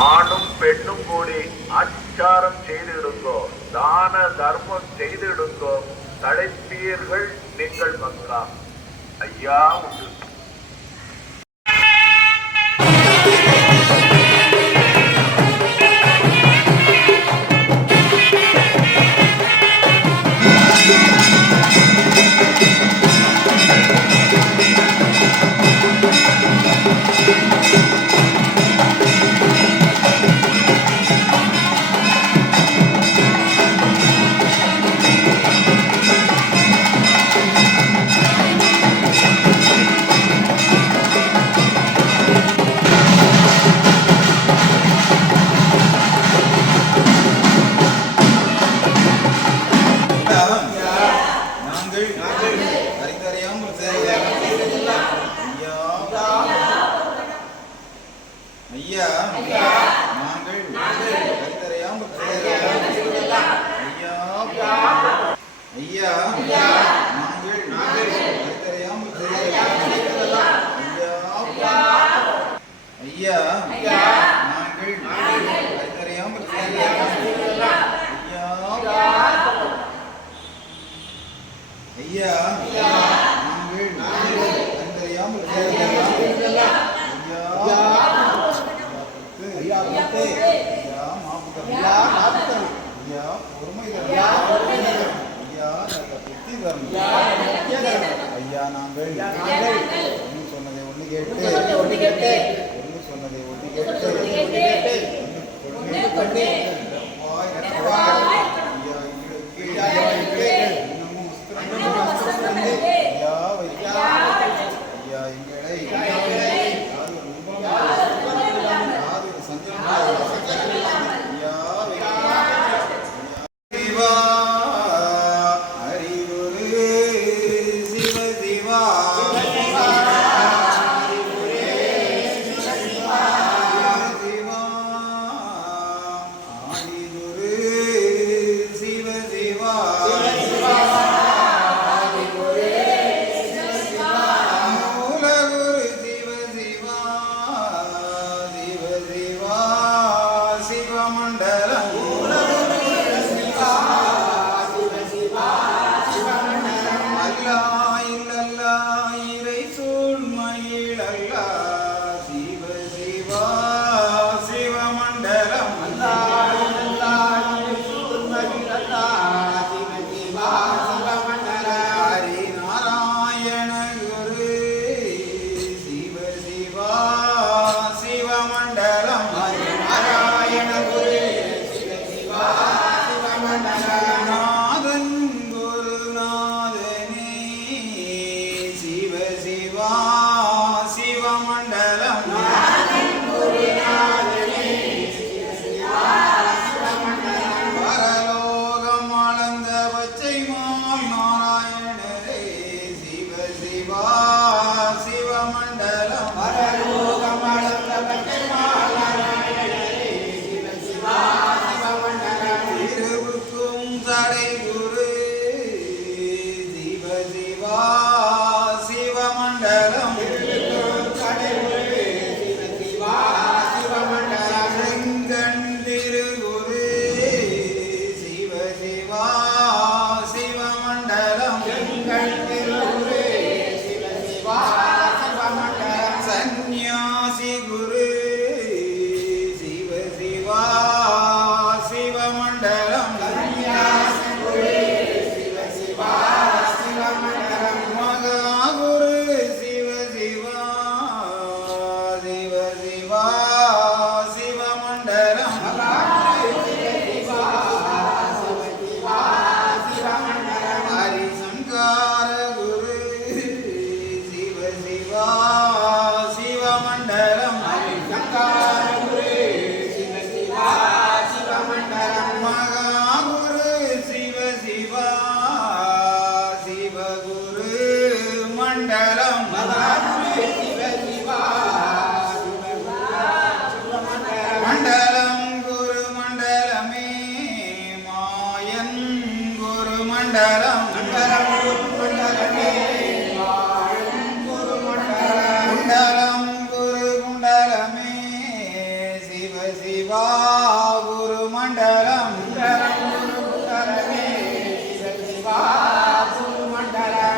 ஆணும் பெண்ணும் கூடி அச்சாரம் செய்திடுங்கோ, தான தர்மம் செய்திடுங்கோ, தடைப்பீர்கள் நீங்கள் மக்கா. ஐயா உண்டு. ஐயா நாங்கள் சொன்னதை ஒன்று கேட்டு சொன்னதை ஒன்று கேட்டு சிவா குரு மண்டலம்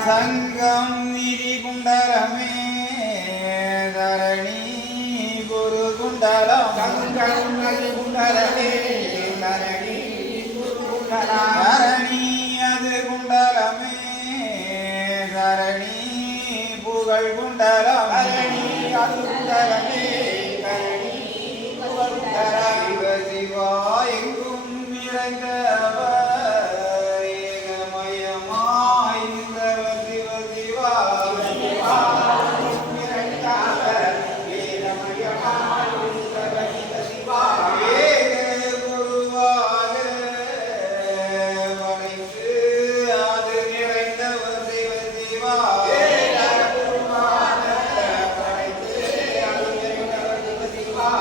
சங்கம் நிதி குண்டலமே தரணி குரு குண்டலம் தரணி அது குண்டலமே தரணி புகழ் குண்டலம் சிவ சிவா எங்கும் நிறைந்தவர் ஏகமயமாய் நின்றவர் சிவ சிவா ஏக குருவாக வளைத்து அது நிறைந்தவர் சிவ சிவா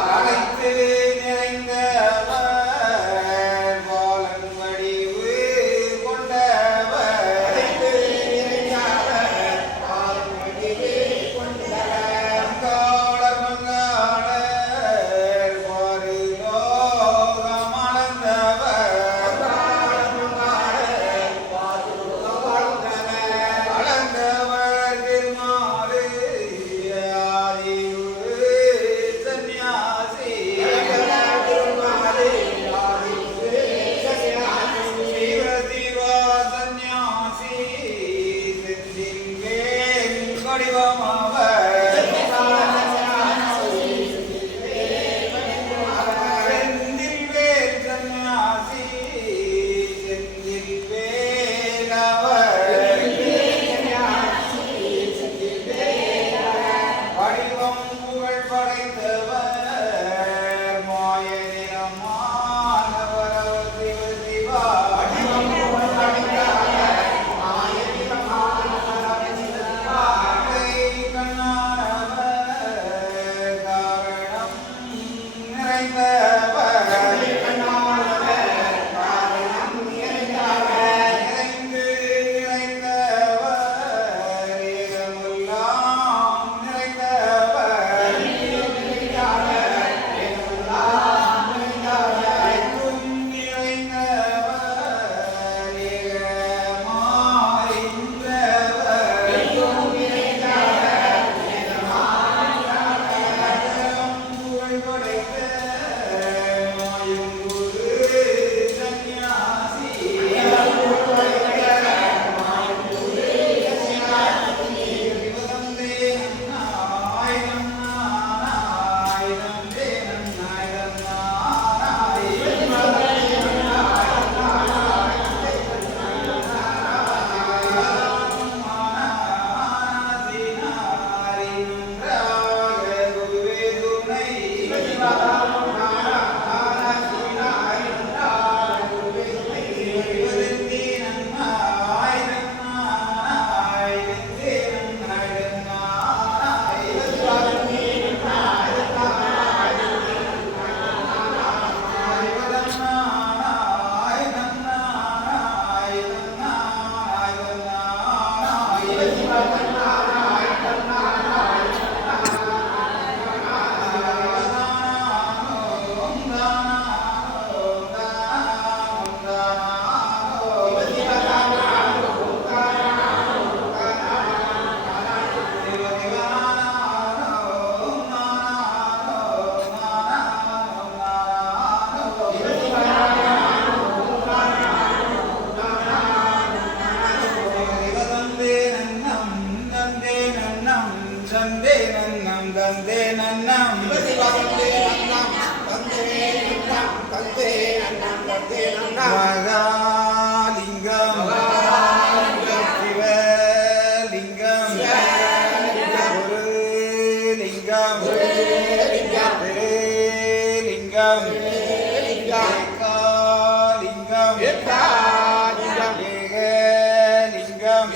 அழைத்து நிறைந்தவர் பாலன் வடிவு கொண்டவர் பங்காளர் பங்காளர் பாருலோகம் அளந்தவர் அளந்தவர் திருமாறு ஆதியுரு சந்நியாசி சிவ சிவா சந்நியாசி செந்தில்வே வடிவமாவர் செந்தில்வேல் சந்நியாசி செந்தில்வேல் அவர் வடிவம் புகழ் படைத்தவர் மாய நிறமானவர் அவர் சிவ சிவா அகை கண்ணானவர் காரணம் நிறைந்தவர் நிறைந்து நிறைந்தவர் ஏகமெல்லாம் நிறைந்தவர் எங்கும் நிறைந்தவர் ஏகமாய் நின்றவர் புகழ் படைத்த மாயங்குரு சந்நியாசி சிவதந்தே நன்னாய் நன்னாய் தந்தே நன்னாய் நன்னாய் மானசினாரி நன்றாக குருவே துணை சிவதந்தே நன்னாய் நன்னாய் தந்தே நன்னாய் நன்னாய் சிவதன்னாய் நன்னாய் நன்னாய் நன்னாய் தந்தே நன்னம் மகாலிங்கம் சிவலிங்கம் குருலிங்கம் திருலிங்கம் ஏகாலிங்கம் ஏகலிங்கம்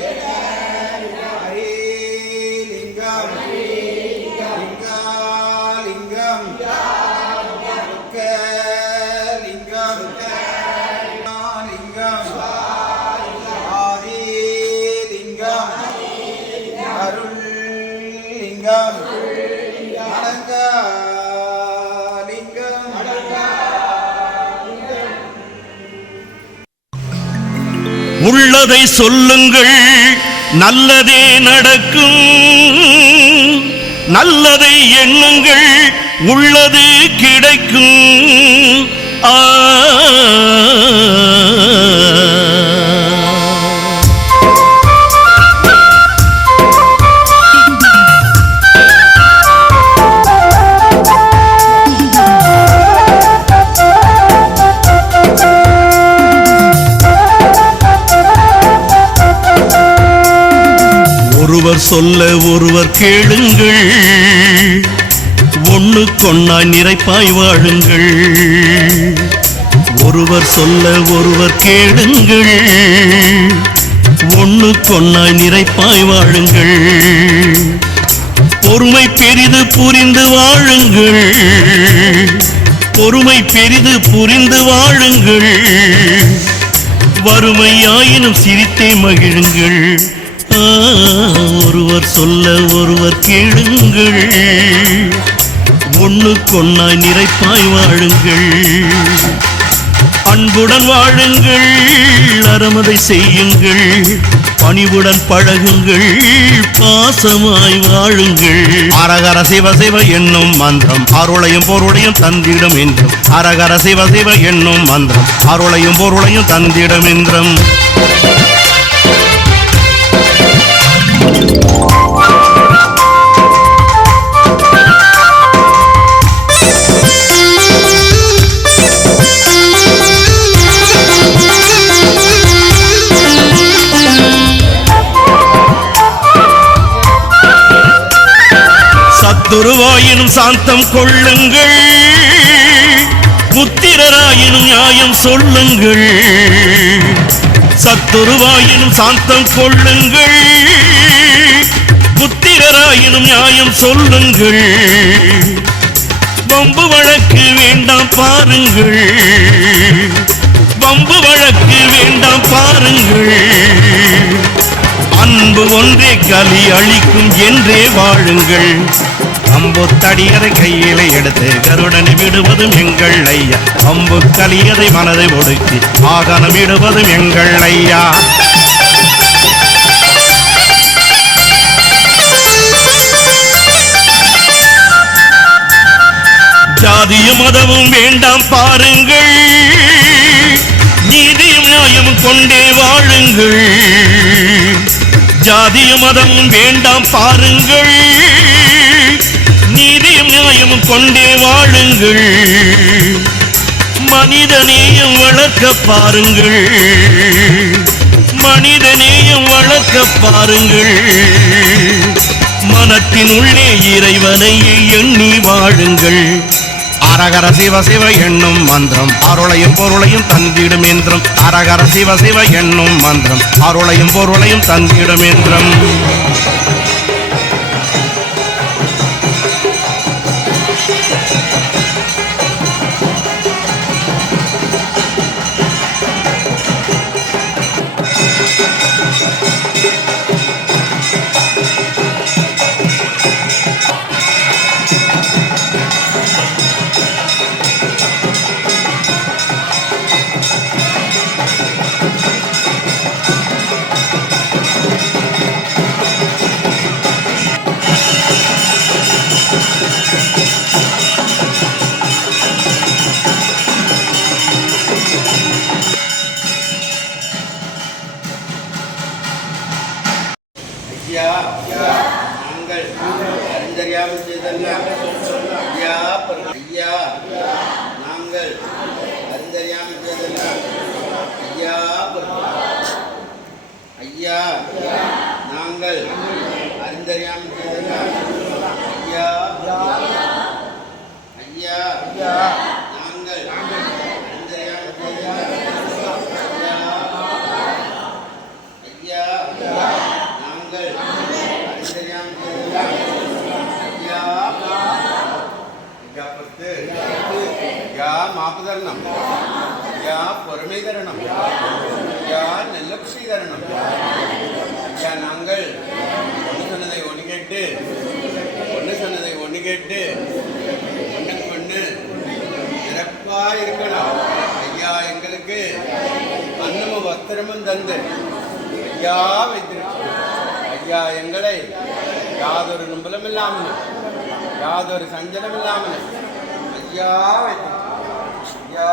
ஹரிலிங்கம் லிங்காலிங்கம் லிங்கம் லிங்கம் ஆதிலிங்கம் அருள்லிங்கம் அடங்காலிங்கம் உள்ளதை சொல்லுங்கள், நல்லதே நடக்கும். நல்லதை எண்ணுங்கள், உள்ளது கிடைக்கும். ஒருவர் சொல்ல ஒருவர் கேளுங்கள், ஒண்ணுக்கொன்னாய் நிறைப்பாய் வாழுங்கள். ஒருவர் சொல்ல ஒருவர் கேளுங்கள், ஒண்ணுக்கொன்னாய் நிறைப்பாய் வாழுங்கள். பொறுமை பெரிது புரிந்து வாழுங்கள், பொறுமை பெரிது புரிந்து வாழுங்கள். வறுமையாயினும் சிரித்தே மகிழுங்கள். ஒருவர் சொல்ல ஒருவர் கேளுங்கள், ஒண்ணுக்கொன்னாய் நிறைப்பாய் வாழுங்கள். அன்புடன் வாழுங்கள், அறமதை செய்யுங்கள். பணிவுடன் பழகுங்கள், பாசமாய் வாழுங்கள். அரகர சிவ சிவ என்னும் மந்திரம் அருளையும் பொருளையும் தந்திடம் என்றும். அரகர சிவ சிவ என்னும் மந்திரம் அருளையும் பொருளையும் தந்திடம் என்றும். சத்துருவாயினும் சாந்தம் கொள்ளுங்கள், புத்திரராயினும் நியாயம் சொல்லுங்கள். சத்துருவாயினும் சாந்தம் கொள்ளுங்கள், புத்திரராயினும் நியாயம் சொல்லுங்கள். வம்பு வழக்கு வேண்டாம் பாருங்கள், வம்பு வழக்கு வேண்டாம் பாருங்கள். அன்பு ஒன்றே கலி அளிக்கும் என்றே வாழுங்கள். அம்பு தடியதை கையிலே எடுத்து கருடனை விடுவதும் எங்கள் ஐயா. அம்பு கலியதை மனதை ஒடுக்கி வாகனம் விடுவதும் எங்கள் ஐயா. ஜாதியும் மதமும் வேண்டாம் பாருங்கள், நீதியும் நியாயமும் கொண்டே வாழுங்கள். ஜாதியும் மதமும் வேண்டாம் பாருங்கள், நீதியும் நியாயமும் கொண்டே வாழுங்கள். மனிதநேயம் வளர்க்க பாருங்கள், மனிதநேயம் வளர்க்க பாருங்கள். மனத்தின் உள்ளே இறைவனை எண்ணி வாழுங்கள். அரகர சிவ சிவ என்னும் மந்திரம் அருளையும் பொருளையும் தந்திடும் என்றும். அரகர சிவ சிவ என்னும் மந்திரம் அருளையும் பொருளையும் தந்திடும் என்றும். நாங்கள் அறிந்தறியாமல் செய்தெல்லாம் ஐயா ஐயா, நாங்கள் அறிந்தறியாமல் செய்தெல்லாம் ஐயா ஐயா, நாங்கள் அறிந்தறியாமல் செய்தெல்லாம் ஐயா ஐயா, நாங்கள் அறிந்தறியாமல் செய்தெல்லாம் ஐயா ஐயா, நாங்கள் മാപ്പ് തരണം, പൊറുமை തരണം, நல்லபக்ஷி தரணும். நாங்கள் ஒன்று சொன்னதை ஒன்று கேட்டு, ஒன்று சொன்னதை ஒன்று கேட்டு, ஒன்றுக்கு ஒன்று சிறப்பாக இருக்கணும். ஐயா எங்களுக்கு அன்னமும் வஸ்திரம் அவசரமும் தந்து ஐயா வைத்திருக்கிறோம். ஐயா எங்களை யாதொரு நும்பலம் இல்லாமல் யாதொரு சஞ்சலம் இல்லாமல் ஐயா வைத்திருக்கிறோம். ஐயா